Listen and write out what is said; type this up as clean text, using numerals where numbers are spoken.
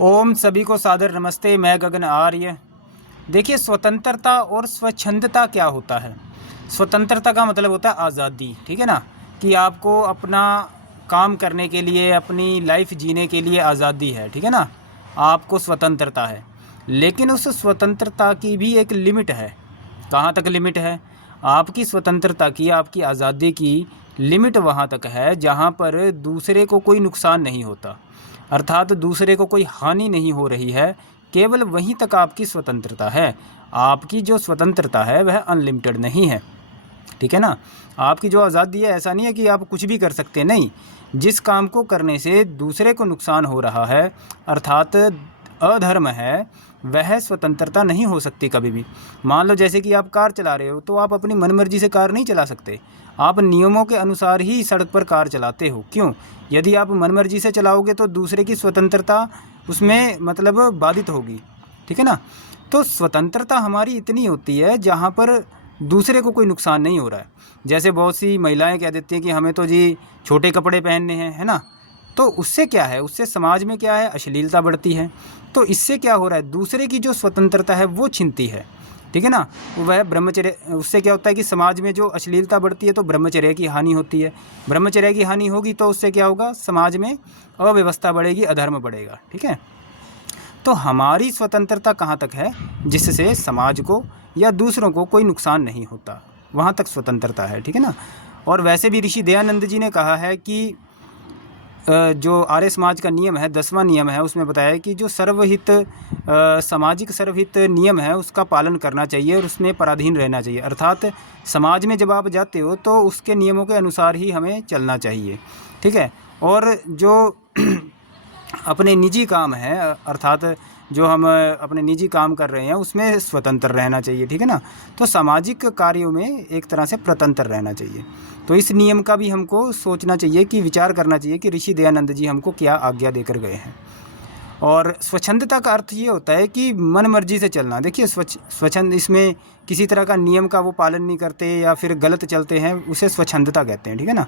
ओम सभी को सादर नमस्ते। मैं गगन आर्य। देखिए, स्वतंत्रता और स्वच्छंदता क्या होता है। स्वतंत्रता का मतलब होता है आज़ादी, ठीक है ना, कि आपको अपना काम करने के लिए, अपनी लाइफ जीने के लिए आज़ादी है, ठीक है ना, आपको स्वतंत्रता है। लेकिन उस स्वतंत्रता की भी एक लिमिट है। कहाँ तक लिमिट है? आपकी स्वतंत्रता की, आपकी आज़ादी की लिमिट वहाँ तक है जहाँ पर दूसरे को कोई नुकसान नहीं होता, अर्थात दूसरे को कोई हानि नहीं हो रही है। केवल वहीं तक आपकी स्वतंत्रता है। आपकी जो स्वतंत्रता है वह अनलिमिटेड नहीं है, ठीक है ना। आपकी जो आज़ादी है, ऐसा नहीं है कि आप कुछ भी कर सकते, नहीं। जिस काम को करने से दूसरे को नुकसान हो रहा है, अर्थात अधर्म है, वह स्वतंत्रता नहीं हो सकती कभी भी। मान लो जैसे कि आप कार चला रहे हो, तो आप अपनी मनमर्जी से कार नहीं चला सकते। आप नियमों के अनुसार ही सड़क पर कार चलाते हो। क्यों? यदि आप मनमर्जी से चलाओगे तो दूसरे की स्वतंत्रता उसमें मतलब बाधित होगी, ठीक है ना। तो स्वतंत्रता हमारी इतनी होती है जहाँ पर दूसरे को कोई नुकसान नहीं हो रहा है। जैसे बहुत सी महिलाएं कह देती हैं कि हमें तो जी छोटे कपड़े पहनने हैं, है ना। तो उससे क्या है, उससे समाज में क्या है, अश्लीलता बढ़ती है। तो इससे क्या हो रहा है, दूसरे की जो स्वतंत्रता है वो छिनती है, ठीक है ना। वह ब्रह्मचर्य, उससे क्या होता है कि समाज में जो अश्लीलता बढ़ती है तो ब्रह्मचर्य की हानि होती है। ब्रह्मचर्य की हानि होगी तो उससे क्या होगा, समाज में अव्यवस्था बढ़ेगी, अधर्म बढ़ेगा, ठीक है। तो हमारी स्वतंत्रता कहाँ तक है? जिससे समाज को या दूसरों को कोई नुकसान नहीं होता, वहाँ तक स्वतंत्रता है, ठीक है ना। और वैसे भी ऋषि दयानंद जी ने कहा है कि जो आर्य समाज का नियम है, 10वां नियम है, उसमें बताया है कि जो सर्वहित सामाजिक सर्वहित नियम है उसका पालन करना चाहिए और उसमें पराधीन रहना चाहिए। अर्थात समाज में जब आप जाते हो तो उसके नियमों के अनुसार ही हमें चलना चाहिए, ठीक है। और जो अपने निजी काम है, अर्थात जो हम अपने निजी काम कर रहे हैं उसमें स्वतंत्र रहना चाहिए, ठीक है ना। तो सामाजिक कार्यों में एक तरह से स्वतंत्र रहना चाहिए। तो इस नियम का भी हमको सोचना चाहिए, कि विचार करना चाहिए कि ऋषि दयानंद जी हमको क्या आज्ञा देकर गए हैं। और स्वच्छंदता का अर्थ ये होता है कि मन मर्जी से चलना। देखिए, स्वच्छंद, इसमें किसी तरह का नियम का वो पालन नहीं करते या फिर गलत चलते हैं, उसे स्वच्छंदता कहते हैं, ठीक है ना।